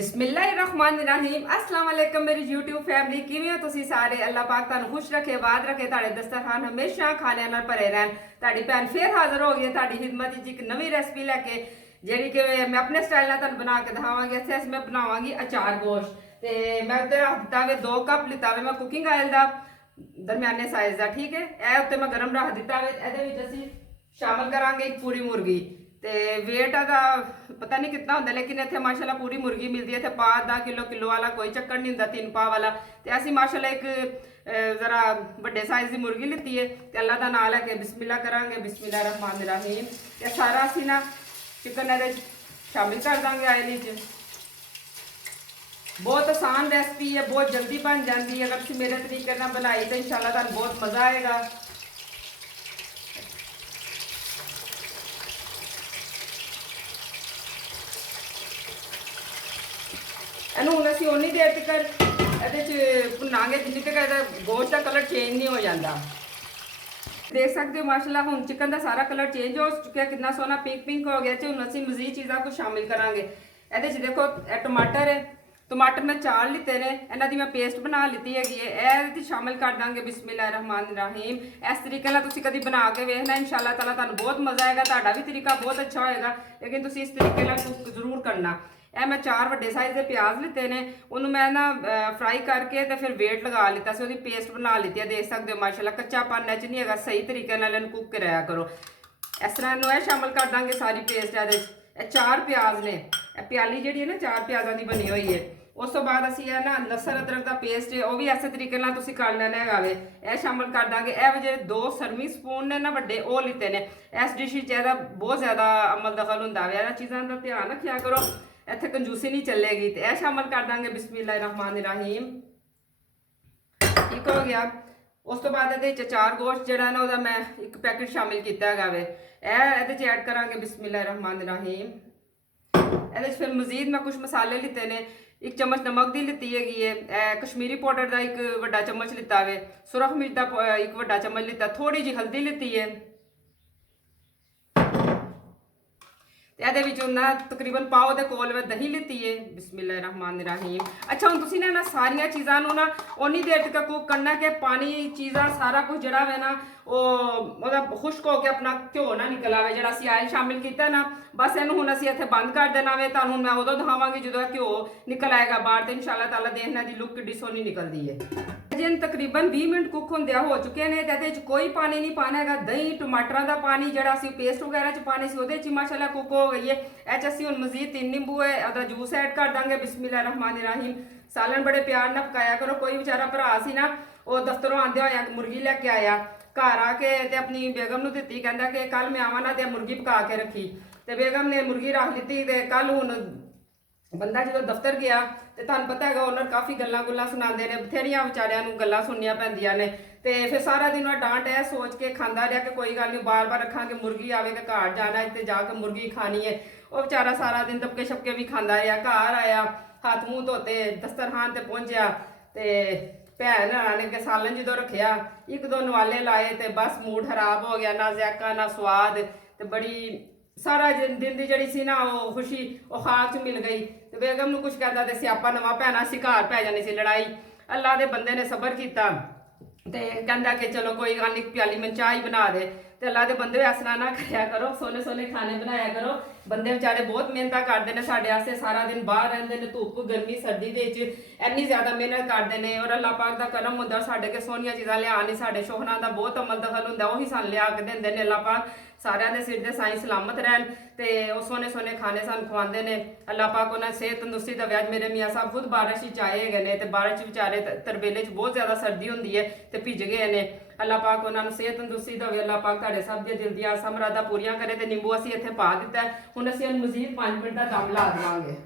बिस्मिल्लाहिर्रहमानिर्रहीम अस्सलाम वालेकुम मेरी YouTube फैमिली किवें हो तुसी सारे। अल्लाह पाक तुहानू खुश रखे, आबाद रखे, तुहाडे दस्तरखान हमेशा खाने नाल भरे रहन। तुहाडी भैन फिर हाज़र हो गई है तुहाडी खिदमत विच एक नवी रेसिपी लैके, जिहड़ी कि मैं अपने स्टाइल नाल तुहानू बना के दिखावांगी। इत्थे मैं बनावांगी अचार गोश्त ते मैं उत्ते रख दित्ता वे 2 कप लिता वे मैं कुकिंग ऑयल दा दरमियाने साइज दा, ठीक है। ए उत्ते मैं गरम रख दित्ता वे। इहदे विच असीं शामिल करांगे एक पूरी मुर्गी ते वेट दा पता नहीं कितना होंदा, लेकिन इत्थे माशाल्लाह पूरी मुर्गी मिलती है। इत्थे पा आधा किलो वाला कोई चक्कर नहीं होंदा, 3 पा वाला। ते असीं माशाल्लाह एक जरा बड़े साइज की मुर्गी लिती है ते अल्लाह दा नाम लैके बिस्मिल्लाह करांगे। बिस्मिल्लाहिर्रहमानिर्रहीम। ते सारा असीं ना चिकन इहदे शामिल कर दांगे ऑयल विच। बहुत आसान रेसिपी है, बहुत जल्दी बन जाती है। अगर तुसीं मेरे तरीके नाल बनाई तो इंशाल्लाह तुहानू बहुत मज़ा आएगा। ਇਹਨੂੰ ਹੁਣ ਅਸੀਂ ਉਨੀ ਦੇਰ ਤੱਕ ਇਹਦੇ 'ਚ ਭੁੰਨਾਂਗੇ ਜਿੰਨੀ ਤੱਕ ਇਹਦਾ ਗੋਸ਼ਤ ਦਾ ਕਲਰ ਚੇਂਜ ਨਹੀਂ ਹੋ ਜਾਂਦਾ। देख सकते हो माशाल्लाह हुण चिकन का सारा कलर चेंज हो चुका, कितना सोहना पिंक पिंक हो गया। हुण असीं मज़ीद चीज़ां को शामिल करांगे। ਇਹਦੇ 'ਚ देखो टमाटर है, टमाटर मैं 4 लिते ने, इन्हां दी मैं पेस्ट बना लीती हैगी है। ਇਹਦੇ 'ਚ शामिल कर दांगे बिस्मिल्लाहिर्रहमानिर्रहीम। इस तरीके नाल तुसीं कदी बना के वेखना, इंशाल्लाह ताला तुहानू बहुत मज़ा आएगा। तुहाडा भी तरीका बहुत अच्छा होएगा, लेकिन तुसीं इस तरीके नाल कुक जरूर करना। ਇਹ मैं 4 ਵੱਡੇ साइज़ के प्याज लिते ने, ਉਹਨੂੰ मैं ना फ्राई करके तो फिर वेट लगा लिता से, ਉਹਦੀ पेस्ट बना लीती है। देख सकते हो माशाल्लाह कच्चापन च नहीं है, सही तरीके नाल ਇਹਨੂੰ कुक कराया करो। इस तरह ਇਹਨੂੰ ਇਹ शामिल कर देंगे सारी पेस्ट। ਇਹ 4 प्याज ने, प्याली जी है ना 4 प्याज़ों की बनी हुई है। उस तो बाद असीं है ना लसन अदरक का पेस्ट है, वह भी इस तरीके नाल तुसीं कर लेना है। यह शामिल कर देंगे। यह जो 2 सर्विंग स्पून ने ना वड्डे वो लिते ने। इस डिश में बहुत ज़्यादा अमल दखल होंदा है, इन्हां चीज़ों का ध्यान रखा करो, इत्थे कंजूसी नहीं चलेगी। तो यह शामिल कर देंगे बिस्मिल्लाहिर्रहमानिर्रहीम। ठीक हो गया। उस तो बाद ये अचार गोश्त जिहड़ा ना मैं एक पैकेट शामिल किया है। ये ऐड करांगे बिस्मिल्लाहिर्रहमानिर्रहीम। ये फिर मजीद मैं कुछ मसाले लिते ने। 1 चम्मच नमक की लिती है, कश्मीरी पाउडर का 1 वड्डा चम्मच लिता है, सुरख मिर्च का 1 वड्डा चम्मच लिता, थोड़ी जी हल्दी लिती है। ਇਹਦੇ ਵਿੱਚ ਉਹਨਾਂ ਤਕਰੀਬਨ ਪਾਓ ਦੇ ਕੋਲ ਮੈਂ ਦਹੀਂ ਲਿੱਤੀ ਹੈ। ਬਿਸਮਿल्लाहिर्रहमानिर्रहीम। अच्छा ਹੁਣ ਤੁਸੀਂ ਨਾ ਸਾਰੀਆਂ ਚੀਜ਼ਾਂ ਨੂੰ ਨਾ ਉਨੀ ਦੇਰ ਤੱਕ ਕੁੱਕ ਕਰਨਾ ਕਿ ਪਾਣੀ ਚੀਜ਼ਾਂ ਸਾਰਾ ਕੁਝ ਜਿਹੜਾ ਵੇ ਨਾ ਉਹਦਾ ਖੁਸ਼ਕ ਹੋ ਕੇ ਆਪਣਾ ਘਿਓ ਨਾ ਨਿਕਲ ਆਵੇ। ਜਿਹੜਾ ਅਸੀਂ ਆਇਲ ਸ਼ਾਮਿਲ ਕੀਤਾ ਨਾ, ਬਸ ਇਹਨੂੰ ਹੁਣ ਅਸੀਂ ਇੱਥੇ ਬੰਦ ਕਰ ਦੇਣਾ ਵੇ। ਤੁਹਾਨੂੰ ਮੈਂ ਉਦੋਂ ਦਿਖਾਵਾਂਗੀ ਜਦੋਂ ਘਿਓ ਨਿਕਲ ਆਏਗਾ ਬਾਹਰ, ਤੇ ਇਨਸ਼ਾਅੱਲਾ ਤਾਲਾ ਦੇਖਣਾ ਦੀ ਲੁੱਕ ਕਿੱਡੀ ਸੋਹਣੀ ਨਿਕਲਦੀ ਹੈ। जिन तकरीबन 20 मिनट कुक होंदे हो चुके हैं, तो कोई पानी नहीं पाना है। दही टमाटर का पानी जो पेस्ट वगैरह च पाने से वो माशाल्लाह कुक हो गई है। असीं हुण मजीद 3 नींबू है उसका जूस ऐड कर देंगे बिस्मिल्लाहिर्रहमानिर्रहीम। सालन बड़े प्यार नाल पकाया करो। कोई बेचारा भरा सी ना, वो दफ्तरों आंदे होया मुर्गी लैके आया, घर आके ते अपनी बेगम नूं दित्ती, कहंदा कि कल मैं आवां ना ते मुर्गी पका के रखी। ते बेगम ने मुर्गी रख लित्ती। ते कल हुण बंदा जो दफ्तर गया तो तुहानू पता है ओनर काफ़ी गल्लां गुल्लां सुनाते हैं, बथेरियां विचारियां नूं गल्लां सुननियां पैंदियां ने। तो फिर सारा दिन वह डांट है सोच के खांदा रहा कि कोई गल नहीं, बार बार रखा कि मुर्गी आवे कि घर जाना है तो जाके मुर्गी खानी है। वो बेचारा सारा दिन दबके छपके भी खांदा रहा। घर आया, हाथ मूँह धोते, दस्तरखान ते पहुंचा तो भैन ने के सालन जो रखिया, 1-2 नवाले लाए तो बस मूड खराब हो गया, ना ज़ायका ना स्वाद। तो बड़ी सारा दिन की जड़ी सी ना वो खुशी वो खाक च मिल गई। तो बेगम नूं कुछ कहता तो स्यापा नवा भैना सी, घर पै जानी सी लड़ाई। अल्लाह के बंदे ने सबर किया तो कहता कि चलो कोई गल नहीं, प्याली मैं चाह ही बना दे। तो अल्लाह के बंदे इस तरह ना कराया करो, सोने सोने खाने बनाया करो। बंदे बेचारे बहुत मेहनत करते हैं साढ़े वास्ते, सारा दिन बाहर रहते हैं, धुप्प गर्मी सर्दी के इन्नी ज़्यादा मेहनत करते हैं। और अल्लाह पाक का करम होंदा साढ़े के सोहनियां चीज़ां लिया नहीं, साढ़े शोहरां दा बहुत अमल दखल होंदा, उही सानूं लिया के दिंदे ने। अल्लाह पाक सारिਆਂ ਦੇ सिर ਦੇ साई सलामत रहन ਤੇ ਉਹ सोने सोने खाने सानूं खवाते हैं। अल्लाह पाक उन्हें सेहत तंदुरुस्ती देवे। अज मेरे मियाँ साहब खुद बारिश आए है, तो बारिश बेचारे तरबेले बहुत ज़्यादा सर्दी होंदी है तो भिज गए हैं। अल्लाह पाक उन्होंने सेहत तंदुरुस्ती देवे। अल्लाह पाक तुहाडे सब दी दिल दी आसां मुरादां पूरियां करे। तो नींबू असीं इत्थे पा दित्ता है। हुण असीं मज़ीद 5 मिनट का दम ला देवांगे।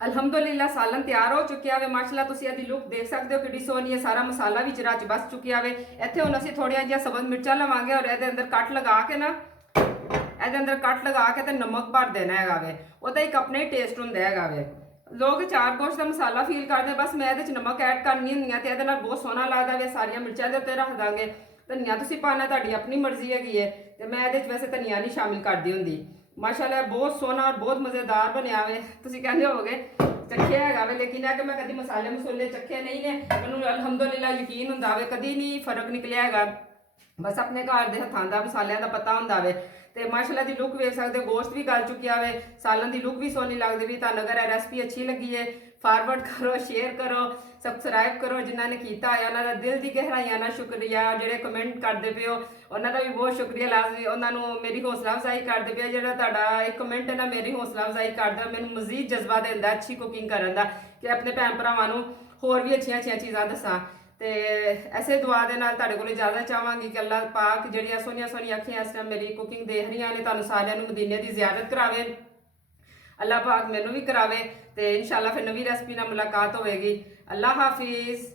अल्हम्दुलिल्लाह सालन तैयार हो चुकिया है माशाल्लाह। तुसीं इहदी लुक देख सकते हो कितनी सोहनी है, सारा मसाला भी रच बस चुकिया है। इत्थे हुण असीं थोड़ियां जिहियां सब्ज़ मिर्चां लवांगे और इहदे अंदर कट लगा के ना, इहदे अंदर कट लगा के ते नमक भर देना है वे। उहदा एक अपना ही टेस्ट हुंदा है वे। लोग अचार गोश्त का मसाला फील करते, बस मैं इहदे च नमक ऐड करनी हुंदी है ते इहदे नाल बहुत सोहना लगदा वे। सारियां मिर्चां दे उत्ते रख दांगे। धनिया तुसीं पाना तुहाडी अपनी मर्जी हैगी है, ते मैं इहदे च वैसे धनिया नहीं शामिल करदी हुंदी। ਮਾਸ਼ਾਅੱਲਾ ਬਹੁਤ ਸੋਹਣਾ ਔਰ ਬਹੁਤ ਮਜ਼ੇਦਾਰ ਬਣਿਆ ਵੇ। ਤੁਸੀਂ ਕਹਿੰਦੇ ਹੋਵੋਗੇ ਚੱਖਿਆ ਹੈਗਾ ਵੇ, ਲੇਕਿਨ ਇਹ ਕਿ ਮੈਂ ਕਦੀ ਮਸਾਲੇ ਮਸੂਲੇ ਚੱਖੇ ਨਹੀਂ ਨੇ। ਮੈਨੂੰ ਅਲਹਮਦੁਲਿਲਾ ਯਕੀਨ ਹੁੰਦਾ ਵੇ, ਕਦੀ ਨਹੀਂ ਫਰਕ ਨਿਕਲਿਆ ਹੈਗਾ। ਬਸ ਆਪਣੇ ਘਰ ਦੇ ਹੱਥਾਂ ਦਾ ਮਸਾਲਿਆਂ ਦਾ ਪਤਾ ਹੁੰਦਾ ਵੇ। ਤੇ ਮਾਸ਼ਾਅੱਲਾ ਦੀ ਲੁੱਕ ਵੇਖ ਸਕਦੇ ਹੋ, ਗੋਸ਼ਤ ਵੀ ਗਲ ਚੁੱਕਿਆ ਵੇ, ਸਾਲਨ ਦੀ ਲੁੱਕ ਵੀ ਸੋਹਣੀ ਲੱਗਦੀ ਵੀ। ਤੁਹਾਨੂੰ ਅਗਰ ਇਹ ਰੈਸਪੀ ਅੱਛੀ ਲੱਗੀ ਹੈ ਫਾਰਵਰਡ ਕਰੋ, ਸ਼ੇਅਰ ਕਰੋ, ਸਬਸਕ੍ਰਾਈਬ ਕਰੋ। ਜਿਨ੍ਹਾਂ ਨੇ ਕੀਤਾ ਹੋਇਆ ਉਹਨਾਂ ਦਾ ਦਿਲ ਦੀ ਗਹਿਰਾਈਆਂ ਨਾਲ ਸ਼ੁਕਰੀਆ। ਜਿਹੜੇ ਕਮੈਂਟ ਕਰਦੇ ਪਏ ਹੋ ਉਹਨਾਂ ਦਾ ਵੀ ਬਹੁਤ ਸ਼ੁਕਰੀਆ। ਲਾਜ਼ਮੀ ਉਹਨਾਂ ਨੂੰ ਮੇਰੀ ਹੌਸਲਾ ਅਫਜ਼ਾਈ ਕਰਦੇ ਪਿਆ। ਜਿਹੜਾ ਤੁਹਾਡਾ ਇੱਕ ਕਮੈਂਟ ਹੈ ਨਾ ਮੇਰੀ ਹੌਸਲਾ ਅਫਜ਼ਾਈ ਕਰਦਾ, ਮੈਨੂੰ ਮਜ਼ੀਦ ਜਜ਼ਬਾ ਦਿੰਦਾ ਅੱਛੀ ਕੁਕਿੰਗ ਕਰਨ ਦਾ, ਕਿ ਆਪਣੇ ਭੈਣ ਭਰਾਵਾਂ ਨੂੰ ਹੋਰ ਵੀ ਅੱਛੀਆਂ ਅੱਛੀਆਂ ਚੀਜ਼ਾਂ ਦੱਸਾਂ। ਤੇ ਐਸੇ ਦੁਆ ਦੇ ਨਾਲ ਤੁਹਾਡੇ ਕੋਲ ਇਜਾਜ਼ਤ ਚਾਹਾਂਗੀ ਕਿ ਅੱਲਾਹ ਪਾਕ ਜਿਹੜੀਆਂ ਸੋਹਣੀਆਂ ਸੋਹਣੀਆਂ ਅੱਖੀਆਂ ਇਸ ਟਾਈਮ ਮੇਰੀ ਕੁਕਿੰਗ ਦੇਖ ਰਹੀਆਂ ਨੇ, ਤੁਹਾਨੂੰ ਸਾਰਿਆਂ ਨੂੰ ਮਦੀਨੇ ਦੀ ਜ਼ਿਆਰਤ ਕਰਾਵੇ। ਅੱਲਾਹ ਪਾਕ ਮੈਨੂੰ ਵੀ ਕਰਾਵੇ। ਤੇ ਇਨਸ਼ਾਅੱਲਾ ਫਿਰ ਨਵੀਂ ਰੈਸਪੀ ਨਾਲ ਮੁਲਾਕਾਤ ਹੋਵੇਗੀ। ਅੱਲਾਹ ਹਾਫਿਜ਼।